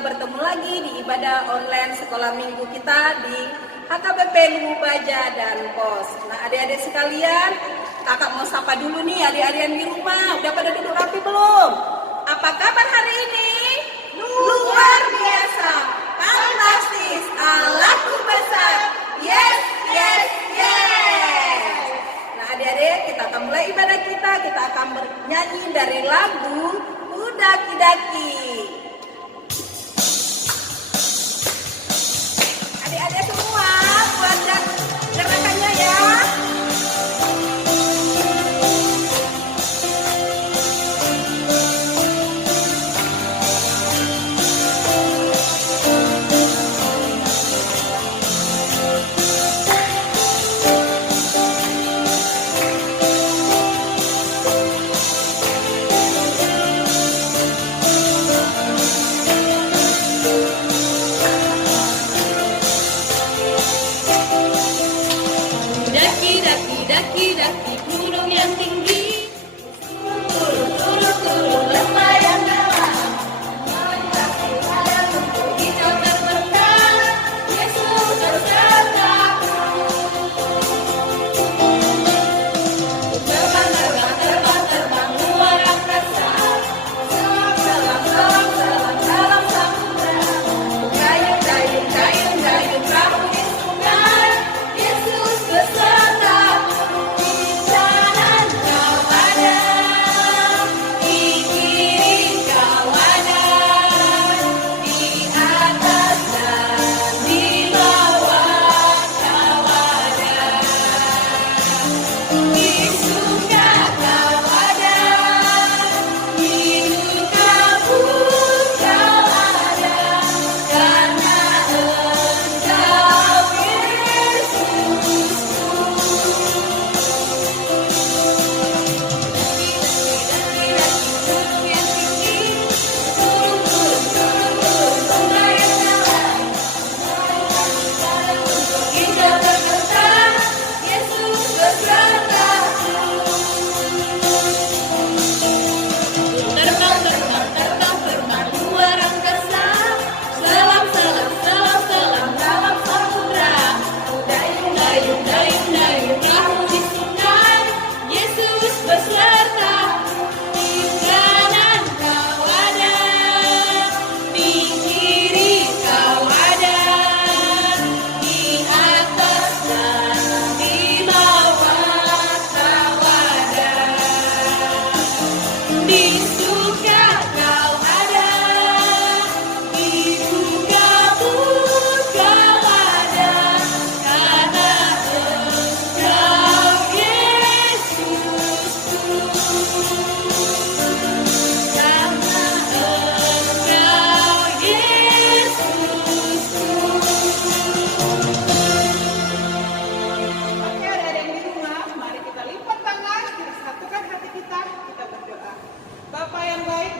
bertemu lagi di ibadah online sekolah minggu kita di HKBP Luwu Baja dan Pos. Nah, adik-adik sekalian, kakak mau sapa dulu nih adik-adik yang di rumah. Udah pada duduk rapi belum? Apa kabar hari ini? Luar biasa, fantastis, Allahku besar. Yes, yes, yes. Nah, adik-adik, kita akan mulai ibadah kita. Kita akan bernyanyi dari lagu Daki-Daki. Adik-adik semua, buat gerakannya ya. Daki-daki gunung yang tinggi, turun lembah yang dalam, melintasi padang rumput hijau terbentang, Yesus besertaku. Terbang luar angkasa, selam dalam samudra, gayung perahu di sungai, Yesus besertaku.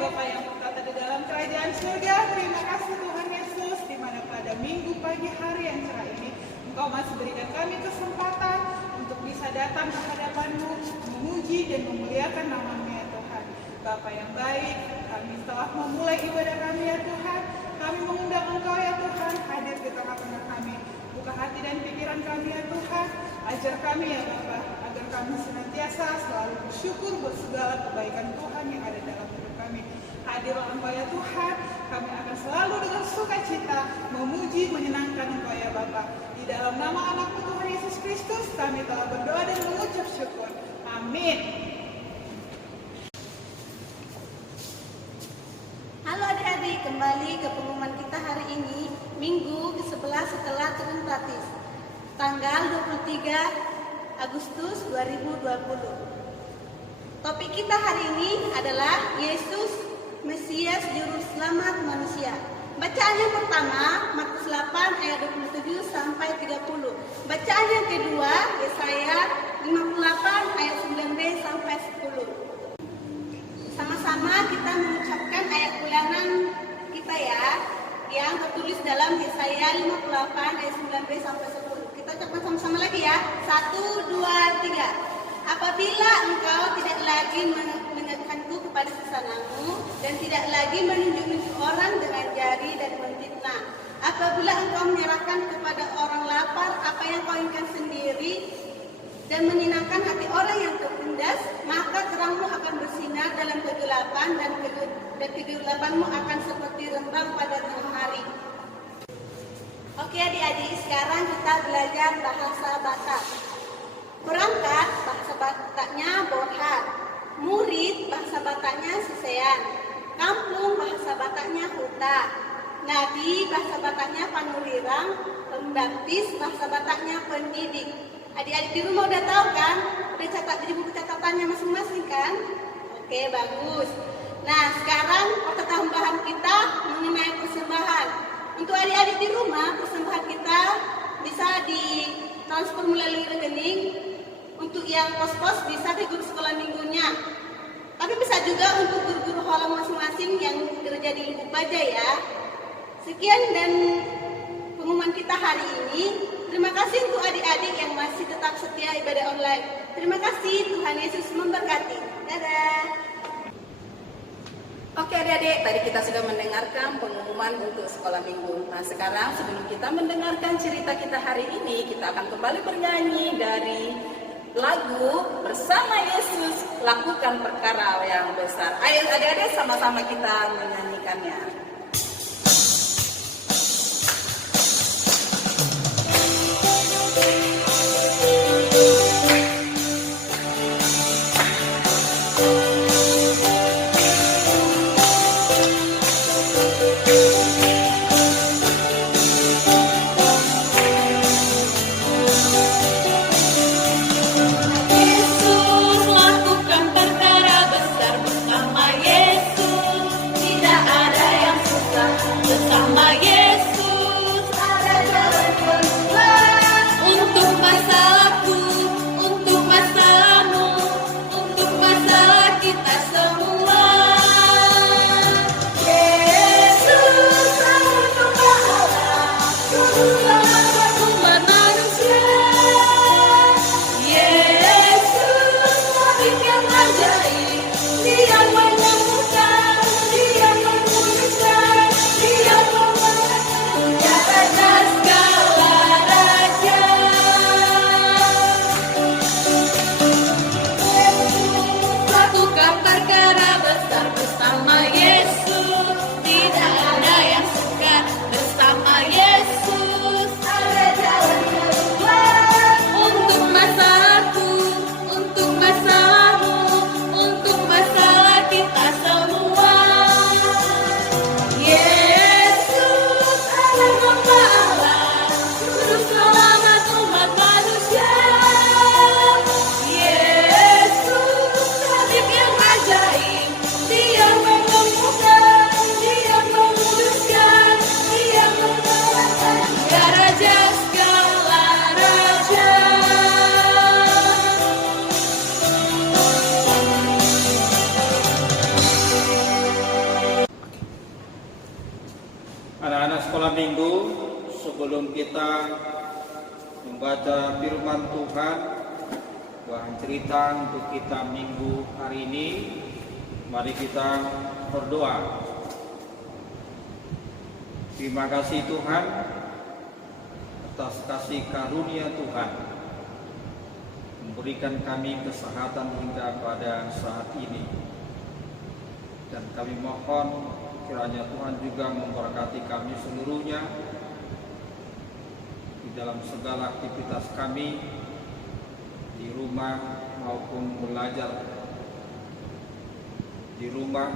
Bapa yang berkata di dalam kerajaan surga, terima kasih Tuhan Yesus, di mana pada minggu pagi hari yang cerah ini, Engkau masih berikan kami kesempatan untuk bisa datang ke hadapan-Mu, memuji dan memuliakan nama-Mu ya Tuhan. Bapa yang baik, kami telah memulai ibadah kami ya Tuhan, kami mengundang Engkau ya Tuhan, hadir di tengah-tengah kami. Buka hati dan pikiran kami ya Tuhan, ajar kami ya Bapa, agar kami senantiasa selalu bersyukur buat segala kebaikan Tuhan yang ada dalam hidup kami. Hadirlah Engkau ya Tuhan, kami akan selalu dengan sukacita memuji, menyenangkan Engkau ya Bapa. Di dalam nama anak-Mu Tuhan Yesus Kristus, kami telah berdoa dan mengucap syukur. Amin. Halo adik-adik, kembali ke pengumuman kita hari ini, Minggu ke-11 setelah Trinitatis, tanggal 23 Agustus 2020. Topik kita hari ini adalah Yesus Mesias Juru Selamat Manusia. Bacaan yang pertama, Markus 8 ayat 27 sampai 30. Bacaan yang kedua, Yesaya 58 ayat 9b sampai 10. Sama-sama kita mengucapkan ayat ulangan kita ya, yang tertulis dalam Yesaya 58 ayat 9b sampai 10. Kita ucapkan sama-sama lagi ya. 1, 2, 3. Apabila engkau tidak lagi mengingatkanku kepada sesamamu dan tidak lagi menunjuk-nunjuk orang dengan jari dan memfitnah. Apabila engkau menyerahkan kepada orang lapar apa yang kau inginkan sendiri dan menyenangkan hati orang yang tertindas, maka terangmu akan bersinar dalam kegelapan dan kegelapanmu akan seperti rembang pada tengah hari. Oke adik-adik, sekarang kita belajar bahasa Batak. Perangkat bahasa Bataknya Borhat, murid bahasa Bataknya Sesean, kampung bahasa Bataknya Huta, nadi bahasa Bataknya Panulirang, pembaptis bahasa Bataknya Pendidik. Adik-adik di rumah udah tahu kan? Udah catat di buku catatannya masing-masing kan? Oke, bagus. Nah, sekarang otak tambahan kita mengenai persembahan. Untuk adik-adik di rumah, persembahan kita bisa ditransfer melalui rekening. Untuk yang pos-pos bisa ke guru sekolah minggunya. Tapi bisa juga untuk guru-guru holang masing-masing yang kerja di Lubuk Baja ya. Sekian dan pengumuman kita hari ini. Terima kasih untuk adik-adik yang masih tetap setia ibadah online. Terima kasih, Tuhan Yesus memberkati. Dadah. Oke adik-adik, tadi kita sudah mendengarkan pengumuman untuk sekolah minggu. Nah sekarang sebelum kita mendengarkan cerita kita hari ini, kita akan kembali bernyanyi dari lagu Bersama Yesus Lakukan Perkara yang Besar. Ayo adik-adik sama-sama kita menyanyikannya. Yesus lakukan perkara besar bersama Yesus. Tidak ada yang susah bersama Yesus. Ada jalan keluar untuk masalahku, untuk masalahmu, untuk masalah kita semua. Yesus anak Allah, Juru Selamat umat manusia. Yesus tabib yang ajaib, Dia menyembuhkan, Dia memulihkan, Dia memenangkan, Dia raja segala raja. Lakukan perkara besar bersama Yesus. Tidak ada yang sukar bersama Yesus. Ada jalan keluar untuk masalahku, untuk masalahmu, untuk masalah kita semua. Yesus anak hamba Allah, Juru Selamat umat manusia. Yesus tabib yang ajaib, Dia menyembuhkan, Dia memulihkan, Dia memenangkan, Dia raja segala raja. Anak-anak sekolah minggu, sebelum kita membaca firman Tuhan, bahan cerita untuk kita minggu hari ini, mari kita berdoa. Terima kasih Tuhan atas kasih karunia Tuhan memberikan kami kesehatan hingga pada saat ini. Dan kami mohon kiranya Tuhan juga memberkati kami seluruhnya di dalam segala aktivitas kami di rumah maupun belajar di rumah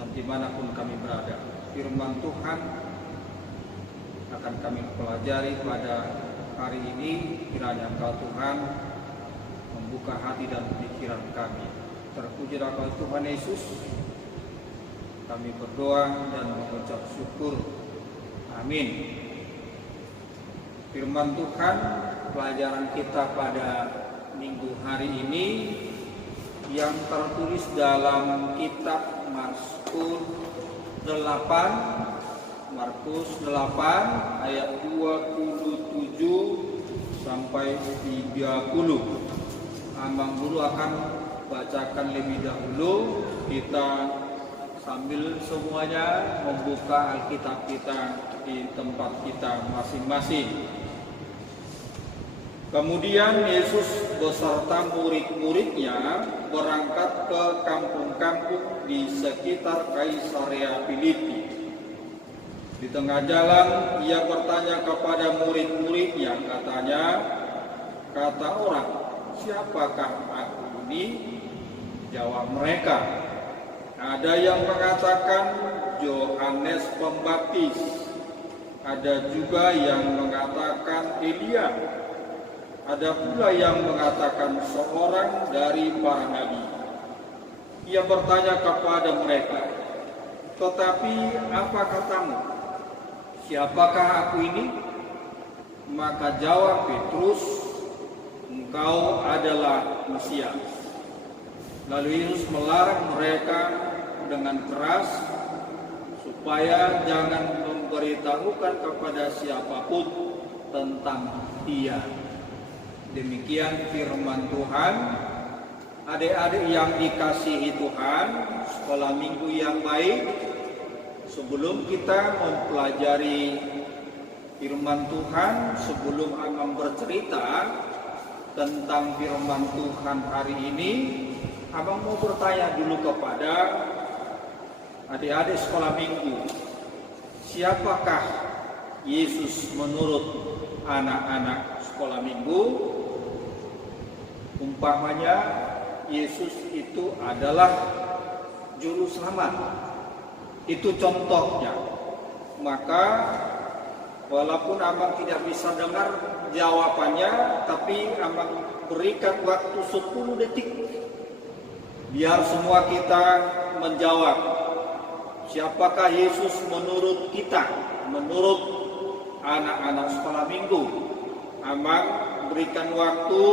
dan dimanapun kami berada. Firman Tuhan akan kami pelajari pada hari ini. Kiranya Engkau Tuhan membuka hati dan pikiran kami. Terpujilah Engkau Tuhan Yesus. Kami berdoa dan mengucap syukur. Amin. Firman Tuhan pelajaran kita pada minggu hari ini yang tertulis dalam kitab Markus 8 ayat 27 sampai 30. Abang Guru akan bacakan lebih dahulu. Kita sambil semuanya membuka Alkitab kita di tempat kita masing-masing. Kemudian Yesus beserta murid-muridnya berangkat ke kampung-kampung di sekitar Kaisarea Filipi. Di tengah jalan ia bertanya kepada murid-muridnya, katanya, kata orang, siapakah aku ini? Jawab mereka, ada yang mengatakan Yohanes Pembaptis, ada juga yang mengatakan Elia, ada pula yang mengatakan seorang dari para nabi. Ia bertanya kepada mereka, tetapi apa katamu? Siapakah aku ini? Maka jawab Petrus, engkau adalah Mesias. Lalu Yesus melarang mereka dengan keras supaya jangan memberitahukan kepada siapapun tentang Dia. Demikian firman Tuhan. Adik-adik yang dikasihi Tuhan, sekolah minggu yang baik. Sebelum kita mempelajari firman Tuhan, sebelum Amang bercerita tentang firman Tuhan hari ini, Abang mau bertanya dulu kepada adik-adik sekolah minggu, siapakah Yesus menurut anak-anak sekolah minggu? Umpamanya Yesus itu adalah juru selamat. Itu contohnya. Maka walaupun Abang tidak bisa dengar jawabannya, tapi Abang berikan waktu 10 detik biar semua kita menjawab, siapakah Yesus menurut kita, menurut anak-anak sekolah minggu. Abang berikan waktu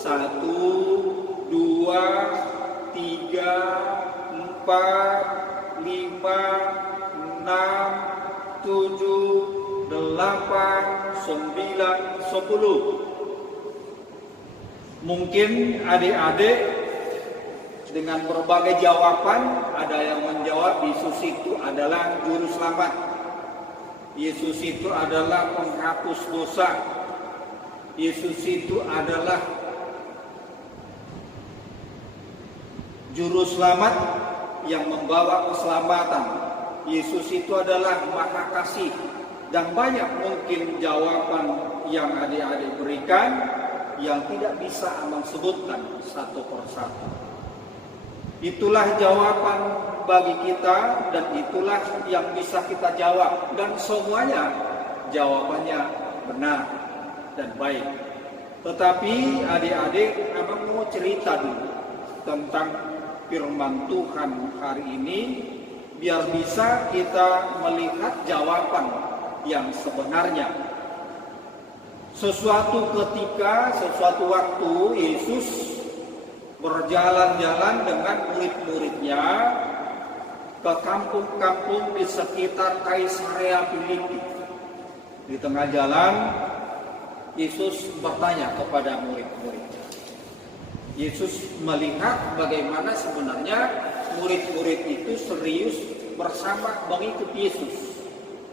1, 2, 3, 4, 5, 6, 7, 8, 9, 10. Mungkin adik-adik dengan berbagai jawaban, ada yang menjawab Yesus itu adalah juru selamat. Yesus itu adalah penghapus dosa. Yesus itu adalah juru selamat yang membawa keselamatan. Yesus itu adalah Maha Kasih. Dan banyak mungkin jawaban yang adik-adik berikan yang tidak bisa Amang sebutkan satu persatu. Itulah jawaban bagi kita dan itulah yang bisa kita jawab. Dan semuanya jawabannya benar dan baik. Tetapi adik-adik, Abang mau cerita dulu tentang firman Tuhan hari ini, biar bisa kita melihat jawaban yang sebenarnya. Sesuatu ketika, sesuatu waktu Yesus berjalan-jalan dengan murid-muridnya ke kampung-kampung di sekitar Kaisarea Filipi. Di tengah jalan, Yesus bertanya kepada murid-muridnya. Yesus melihat bagaimana sebenarnya murid-murid itu serius bersama mengikuti Yesus.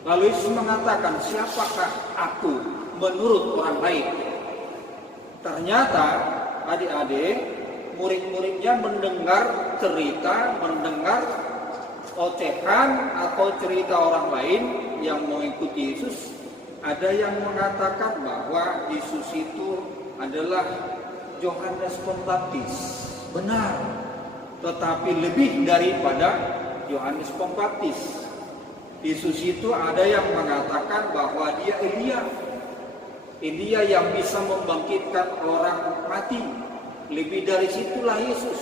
Lalu Yesus mengatakan, siapakah aku menurut orang lain? Ternyata adik-adik, murid-muridnya mendengar cerita, mendengar ocehan atau cerita orang lain yang mengikuti Yesus. Ada yang mengatakan bahwa Yesus itu adalah Yohanes Pembaptis. Benar. Tetapi lebih daripada Yohanes Pembaptis. Yesus itu ada yang mengatakan bahwa dia Elia. Elia yang bisa membangkitkan orang mati. Lebih dari situlah Yesus.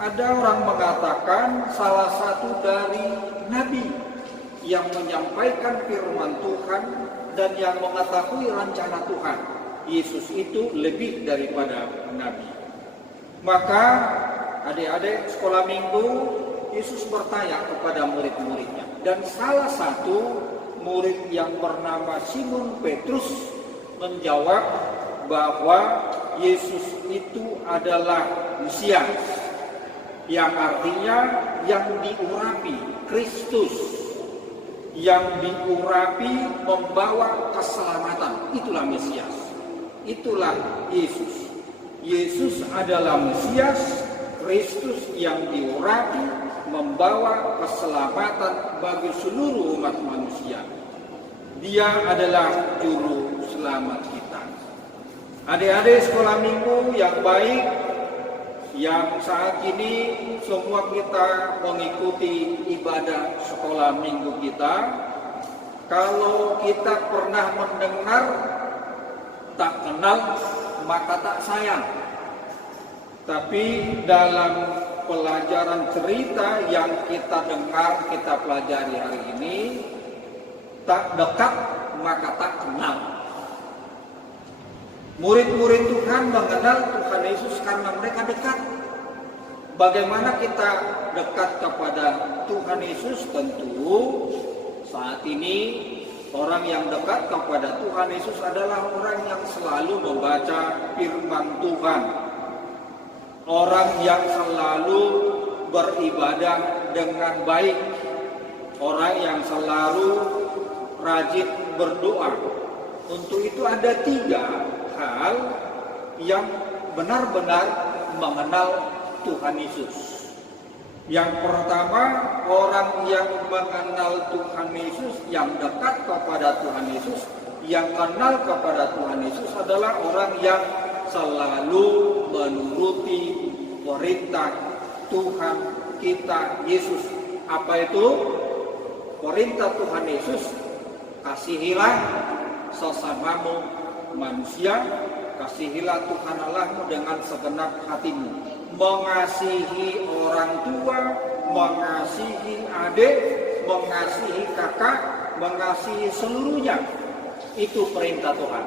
Ada orang mengatakan salah satu dari nabi yang menyampaikan firman Tuhan dan yang mengetahui rencana Tuhan. Yesus itu lebih daripada nabi. Maka adik-adik sekolah minggu, Yesus bertanya kepada murid-muridnya. Dan salah satu murid yang bernama Simon Petrus menjawab bahwa Yesus itu adalah Mesias, yang artinya yang diurapi, Kristus, yang diurapi membawa keselamatan. Itulah Mesias, itulah Yesus. Yesus adalah Mesias, Kristus yang diurapi membawa keselamatan bagi seluruh umat manusia. Dia adalah juru selamat kita. Adik-adik sekolah minggu yang baik, yang saat ini semua kita mengikuti ibadah sekolah minggu kita, kalau kita pernah mendengar tak kenal maka tak sayang. Tapi dalam pelajaran cerita yang kita dengar, kita pelajari hari ini, tak dekat maka tak kenal. Murid-murid Tuhan mengenal Tuhan Yesus karena mereka dekat. Bagaimana kita dekat kepada Tuhan Yesus? Tentu saat ini orang yang dekat kepada Tuhan Yesus adalah orang yang selalu membaca firman Tuhan. Orang yang selalu beribadah dengan baik. Orang yang selalu rajin berdoa. Untuk itu ada 3 hal yang benar-benar mengenal Tuhan Yesus. Yang pertama, orang yang mengenal Tuhan Yesus, yang dekat kepada Tuhan Yesus, yang kenal kepada Tuhan Yesus adalah orang yang selalu menuruti perintah Tuhan kita Yesus. Apa itu? Perintah Tuhan Yesus, kasihilah sesamamu manusia, kasihilah Tuhan Allahmu dengan segenap hatimu. Mengasihi orang tua, mengasihi adik, mengasihi kakak, mengasihi seluruhnya. Itu perintah Tuhan.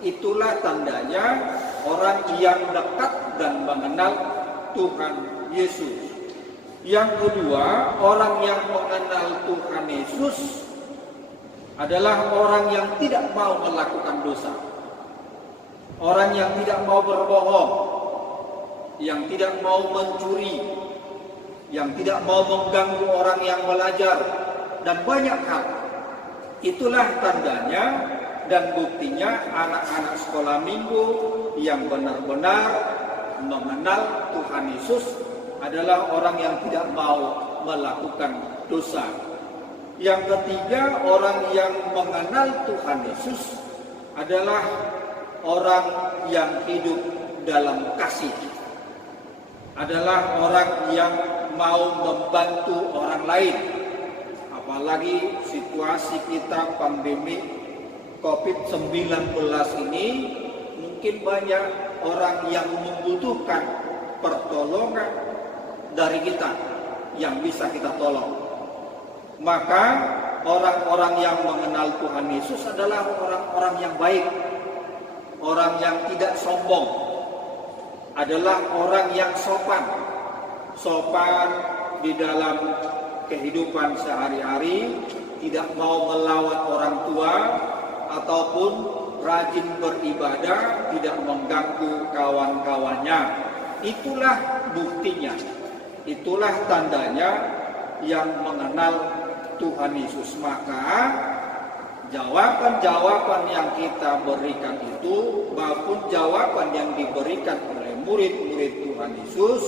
Itulah tandanya orang yang dekat dan mengenal Tuhan Yesus. Yang kedua, orang yang mengenal Tuhan Yesus adalah orang yang tidak mau melakukan dosa. Orang yang tidak mau berbohong, yang tidak mau mencuri, yang tidak mau mengganggu orang yang belajar, dan banyak hal. Itulah tandanya dan buktinya anak-anak sekolah minggu yang benar-benar mengenal Tuhan Yesus adalah orang yang tidak mau melakukan dosa. Yang ketiga, orang yang mengenal Tuhan Yesus adalah orang yang hidup dalam kasih. Adalah orang yang mau membantu orang lain. Apalagi situasi kita pandemi COVID-19 ini, mungkin banyak orang yang membutuhkan pertolongan dari kita yang bisa kita tolong. Maka orang-orang yang mengenal Tuhan Yesus adalah orang-orang yang baik, orang yang tidak sombong, adalah orang yang sopan di dalam kehidupan sehari-hari, tidak mau melawan orang tua, ataupun rajin beribadah, tidak mengganggu kawan-kawannya. Itulah buktinya, itulah tandanya yang mengenal Tuhan Yesus. Maka jawaban-jawaban yang kita berikan itu maupun jawaban yang diberikan oleh murid-murid Tuhan Yesus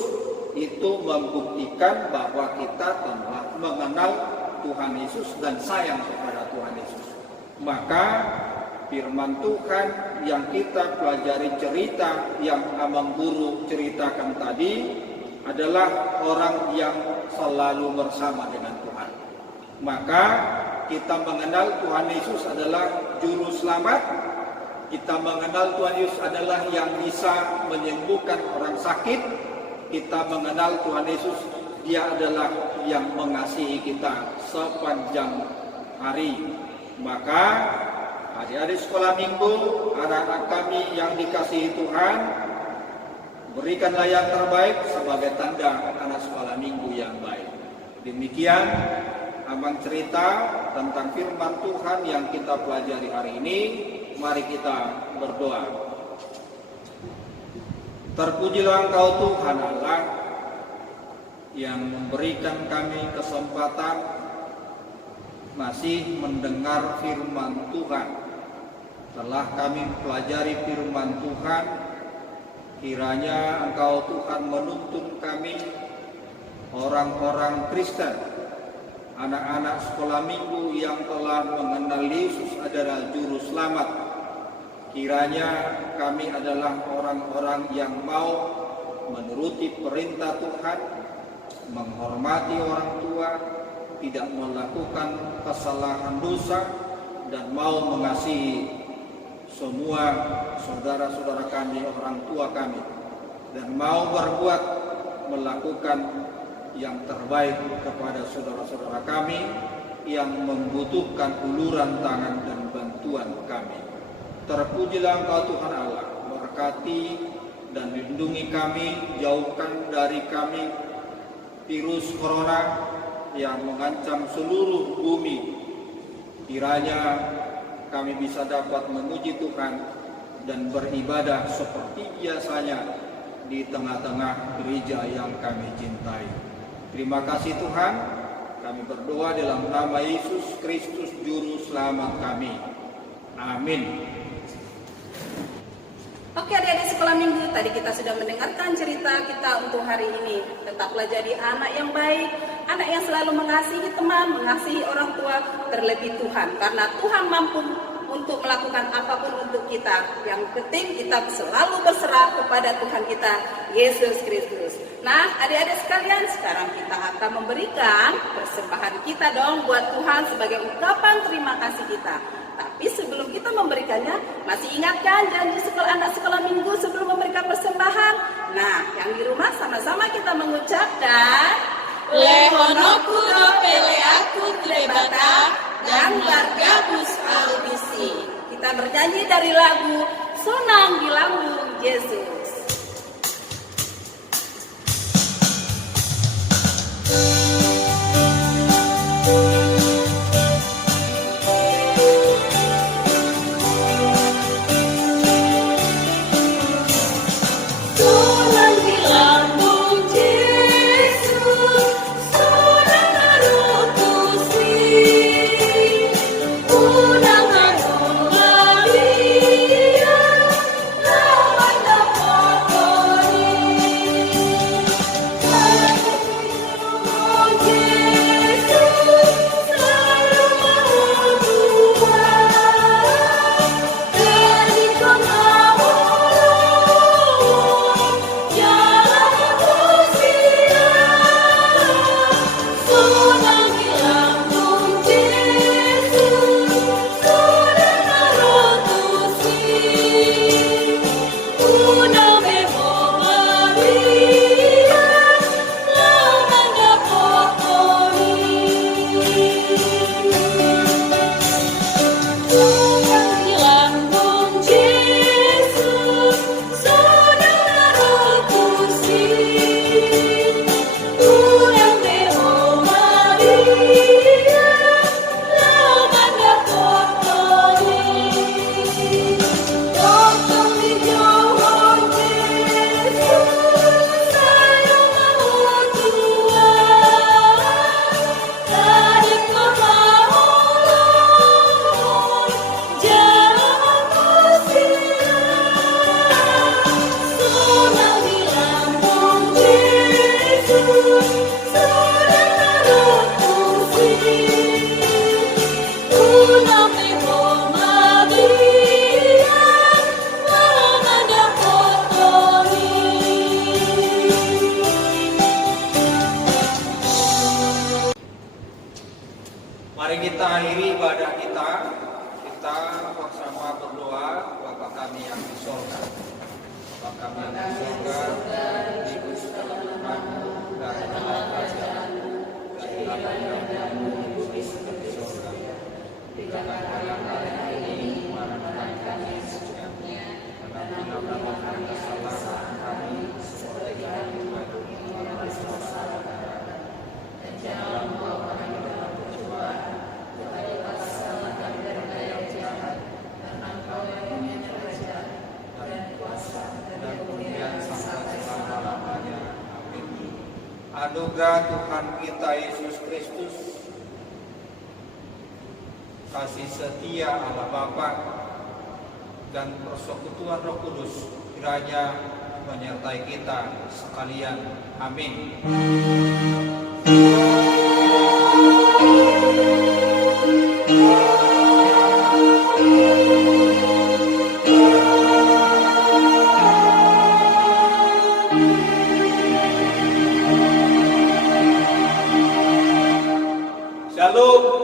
itu membuktikan bahwa kita telah mengenal Tuhan Yesus dan sayang kepada Tuhan Yesus. Maka firman Tuhan yang kita pelajari, cerita yang Abang Guru ceritakan tadi adalah orang yang selalu bersama dengan Tuhan. Maka kita mengenal Tuhan Yesus adalah juru selamat. Kita mengenal Tuhan Yesus adalah yang bisa menyembuhkan orang sakit. Kita mengenal Tuhan Yesus, Dia adalah yang mengasihi kita sepanjang hari. Maka adik-adik sekolah minggu, anak-anak kami yang dikasihi Tuhan, berikanlah yang terbaik sebagai tanda anak sekolah minggu yang baik. Demikian Abang cerita tentang firman Tuhan yang kita pelajari hari ini. Mari kita berdoa. Terpujilah Engkau Tuhan Allah yang memberikan kami kesempatan masih mendengar firman Tuhan. Telah kami pelajari firman Tuhan, kiranya Engkau Tuhan menuntun kami, orang-orang Kristen, anak-anak sekolah minggu yang telah mengenal Yesus adalah Juru Selamat. Kiranya kami adalah orang-orang yang mau menuruti perintah Tuhan, menghormati orang tua, tidak melakukan kesalahan dosa, dan mau mengasihi semua saudara-saudara kami, orang tua kami, dan mau berbuat melakukan yang terbaik kepada saudara-saudara kami yang membutuhkan uluran tangan dan bantuan kami. Terpujilah Engkau Tuhan Allah, berkati dan lindungi kami, jauhkan dari kami virus corona yang mengancam seluruh bumi. Kiranya kami bisa dapat memuji Tuhan dan beribadah seperti biasanya di tengah-tengah gereja yang kami cintai. Terima kasih Tuhan, kami berdoa dalam nama Yesus Kristus Juru Selamat kami. Amin. Oke adik-adik sekolah minggu, tadi kita sudah mendengarkan cerita kita untuk hari ini. Tetaplah jadi anak yang baik, anak yang selalu mengasihi teman, mengasihi orang tua, terlebih Tuhan. Karena Tuhan mampu untuk melakukan apapun untuk kita. Yang penting kita selalu berserah kepada Tuhan kita, Yesus Kristus. Nah adik-adik sekalian, sekarang kita akan memberikan persembahan kita dong buat Tuhan sebagai ungkapan terima kasih kita. Tapi sebelum kita memberikannya, masih ingatkan janji anak sekolah minggu sebelum memberikan persembahan? Nah, yang di rumah sama-sama kita mengucapkan Lehonoku do peleaku klebata dan bargabus albisi. Kita bernyanyi dari lagu Sonang di Lambung Yesus. Mari kita akhiri ibadah kita. Kita bersama berdoa. Bapa kami yang di surga, Bapa kami yang di surga, dikuduskanlah namamu, datanglah kerajaanmu, jadilah kehendakmu di surga. Berikanlah kami hari ini makanan kami secukupnya, dan ampunilah kami kesalahan kami seperti kami mengampuni orang bersalah kepada kami. Dan janganlah membawa kami dalam pencobaan, tetapi bebaskanlah kami dari yang jahat, karena Engkau yang punya kerajaan dan kuasa dan kemuliaan sampai surga Tuhan kita Yesus Kristus, kasih setia Allah Bapa, dan persekutuan Roh Kudus kiranya menyertai kita sekalian. Amin. Shalom.